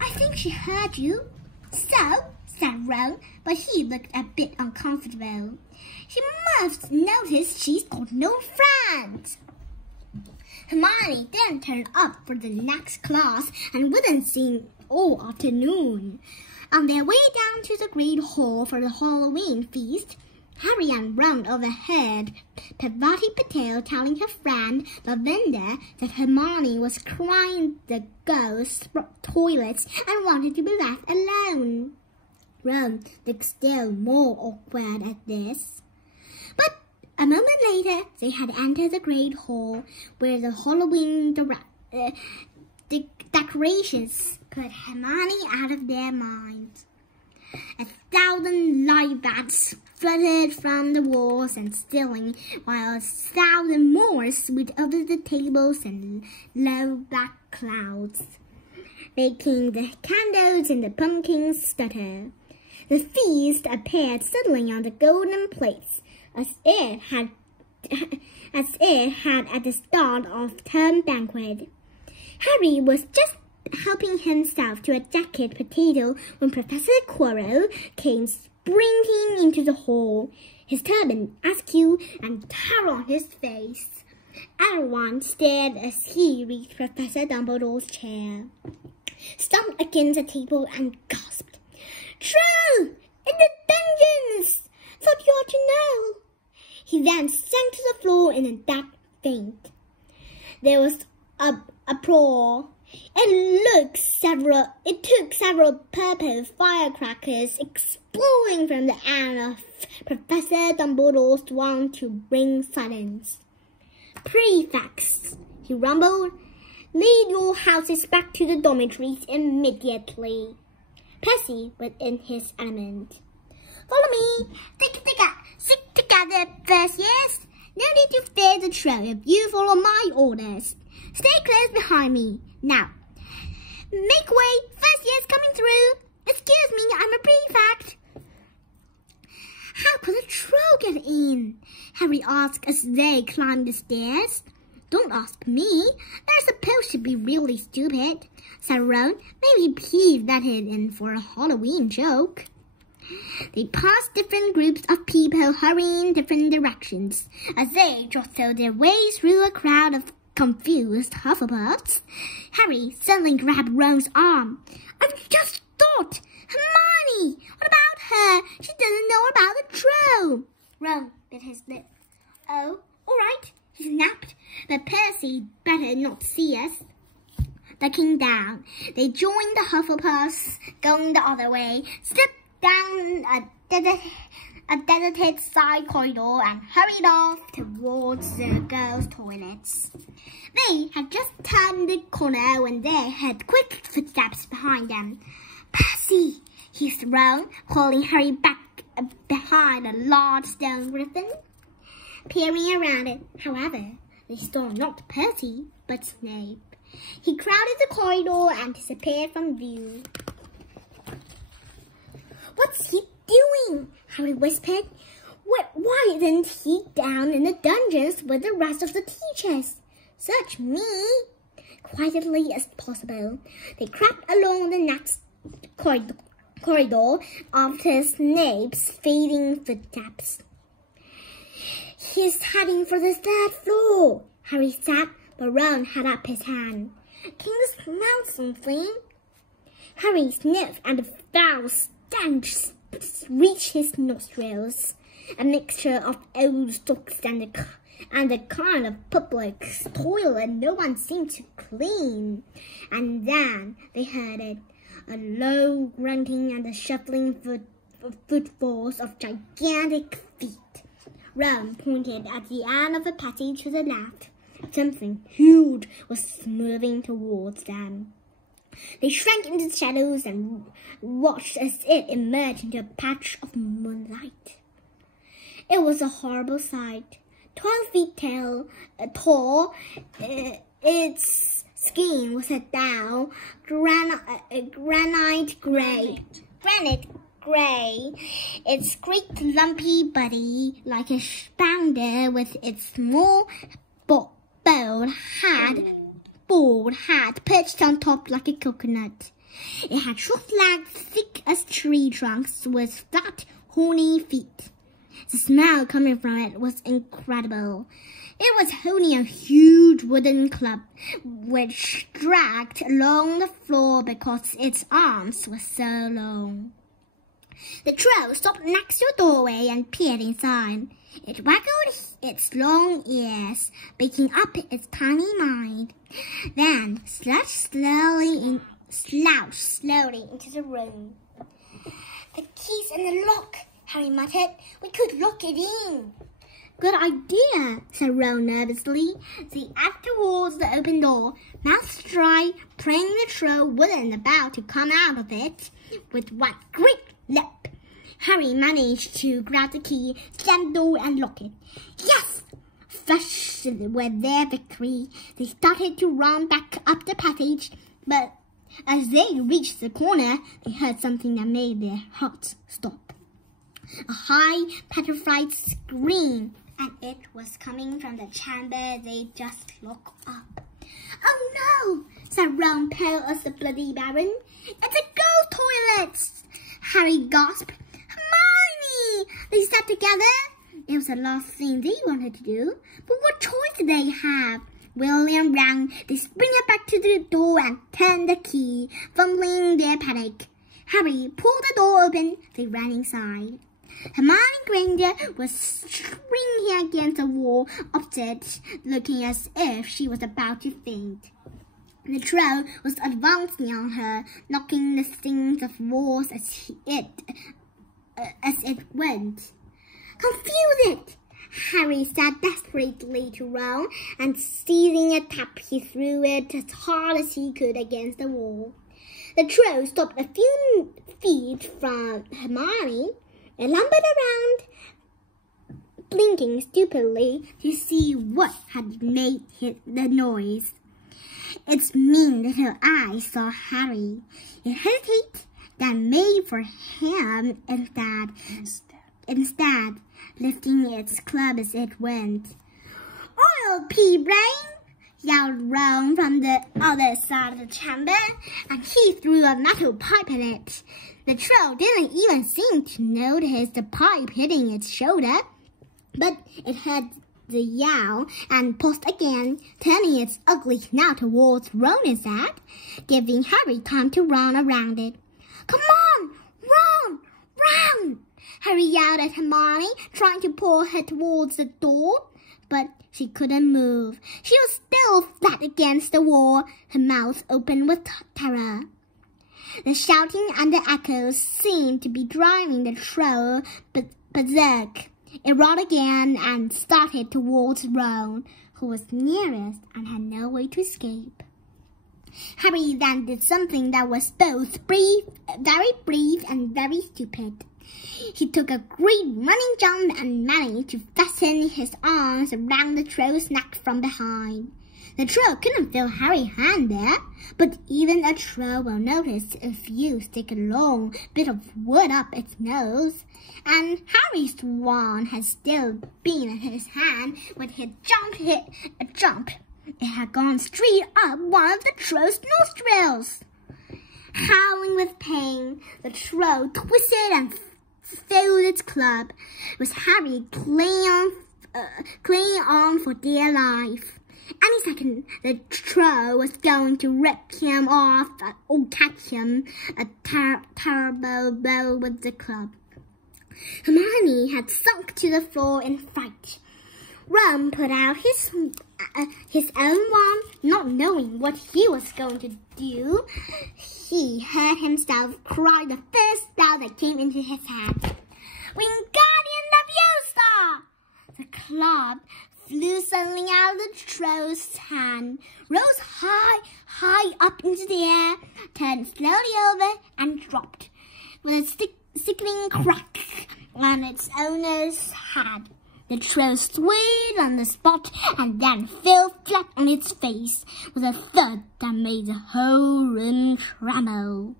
I think she heard you. So, said Ron, but he looked a bit uncomfortable. She must notice she's got no friends. Hermione then turned up for the next class and wasn't seen all afternoon. On their way down to the Great Hall for the Halloween feast, Harry and Ron overheard Parvati Patel telling her friend Lavender that Hermione was crying the girls' toilets and wanted to be left alone. Ron looked still more awkward at this. But a moment later, they had entered the Great Hall, where the Halloween decorations put Hermione out of their minds. 1,000 light bats fluttered from the walls and ceiling, while 1,000 more swooped over the tables and low black clouds, making the candles and the pumpkins stutter. The feast appeared suddenly on the golden plates, as it had at the start of term banquet. Harry was just helping himself to a jacket potato when Professor Quirrell came sprinting into the hall, his turban askew and terror on his face. Everyone stared as he reached Professor Dumbledore's chair, stomped against the table and gasped, "True! In the dungeons! Thought you ought to know!" He then sank to the floor in a dead faint. There was applause. It took several purple firecrackers exploding from the end of Professor Dumbledore's wand to bring silence. "Prefects," he rumbled, "lead your houses back to the dormitories immediately." Percy was in his element. "Follow me. Stick together, first years. No need to fear the troll if you follow my orders. Stay close behind me. Now, make way. First year's coming through. Excuse me, I'm a prefect." "How could a troll get in?" Harry asked as they climbed the stairs. "Don't ask me. They're supposed to be really stupid," said Ron. "Maybe Pete let it in for a Halloween joke." They passed different groups of people hurrying in different directions. As they jostled their way through a crowd of confused Hufflepuffs, Harry suddenly grabbed Ron's arm. "I've just thought! Hermione! What about her? She doesn't know about the troll!" Ron bit his lip. "Oh, all right," he snapped. "But Percy better not see us." Ducking down, they joined the Hufflepuffs, going the other way, slipped down a deserted side corridor and hurried off towards the girls' toilets. They had just turned the corner when they heard quick footsteps behind them. "Percy!" hissed Ron, calling Harry back behind a large stone griffin. Peering around it, however, they saw not Percy, but Snape. He crowded the corridor and disappeared from view. "What's he doing?" Harry whispered. Why isn't he down in the dungeons with the rest of the teachers? Search me." Quietly as possible, they crept along the next corridor after Snape's fading footsteps. "He's heading for the 3rd floor," Harry said, but Ron held up his hand. "Can you smell something?" Harry sniffed and the foul stench reached his nostrils, a mixture of old socks and the kind of public toilet no one seemed to clean. And then they heard it, a low grunting and the shuffling footfalls of gigantic feet. Ron pointed at the end of the passage to the left. Something huge was moving towards them. They shrank into the shadows and watched as it emerged into a patch of moonlight. It was a horrible sight. 12 feet tall, its skin was a dull granite gray. Its great lumpy body, like a spounder with its small bald head bald head perched on top like a coconut. It had short legs thick as tree trunks with flat, horny feet. The smell coming from it was incredible. It was holding a huge wooden club, which dragged along the floor because its arms were so long. The troll stopped next to the doorway and peered inside. It waggled its long ears, waking up its tiny mind. Then slouched slowly into the room. "The key's in the lock," Harry muttered. "We could lock it in." "Good idea," said Ron nervously. They edged towards the open door, mouth dry, praying the troll wasn't about to come out of it with one great leap. Harry managed to grab the key, slam the door, and lock it. Yes! Flushed with their victory, they started to run back up the passage, but as they reached the corner, they heard something that made their hearts stop. A high, petrified scream, and it was coming from the chamber they just locked up. "Oh no!" said Ron, pale as the bloody baron. "It's a ghost toilet!" Harry gasped. "Hermione!" They said together. It was the last thing they wanted to do, but what choice did they have? William ran. They sprinted back to the door and turned the key, fumbling their panic. Harry pulled the door open. They ran inside. Hermione Granger was springing against the wall opposite, looking as if she was about to faint. The troll was advancing on her, knocking the things off walls as it went. "Confuse it!" Harry said desperately to Ron, and seizing a tap, he threw it as hard as he could against the wall. The troll stopped a few feet from Hermione and lumbered around, blinking stupidly to see what had made the noise. Its mean little eyes saw Harry. It hesitated, then made for him instead, lifting its club as it went. "Oil pea-brain!" yelled Ron from the other side of the chamber, and he threw a metal pipe at it. The troll didn't even seem to notice the pipe hitting its shoulder, but it heard the yell and paused again, turning its ugly snout towards Ron instead, giving Harry time to run around it. "Come on, Ron! Run!" Harry yelled at Hermione, trying to pull her towards the door, but she couldn't move. She was still flat against the wall, her mouth open with terror. The shouting and the echoes seemed to be driving the troll berserk. It roared again and started towards Ron, who was nearest and had no way to escape. Harry then did something that was both very brave and very stupid. He took a great running jump and managed to fasten his arms around the troll's neck from behind. The troll couldn't feel Harry's hand there, but even a troll will notice if you stick a long bit of wood up its nose. And Harry's wand had still been in his hand when he hit a jump. It had gone straight up one of the troll's nostrils. Howling with pain, the troll twisted and failed its club, with Harry clinging on for dear life. Any second, the troll was going to rip him off or catch him a terrible blow with the club. Hermione had sunk to the floor in fright. Ron put out his own wand, not knowing what he was going to do. He heard himself cry the first spell that came into his head. "Wingardium Leviosa!" The club flew suddenly out of the troll's hand, rose high up into the air, turned slowly over, and dropped with a sickening crack on its owner's head. The troll swayed on the spot and then fell flat on its face with a thud that made the whole room tremble.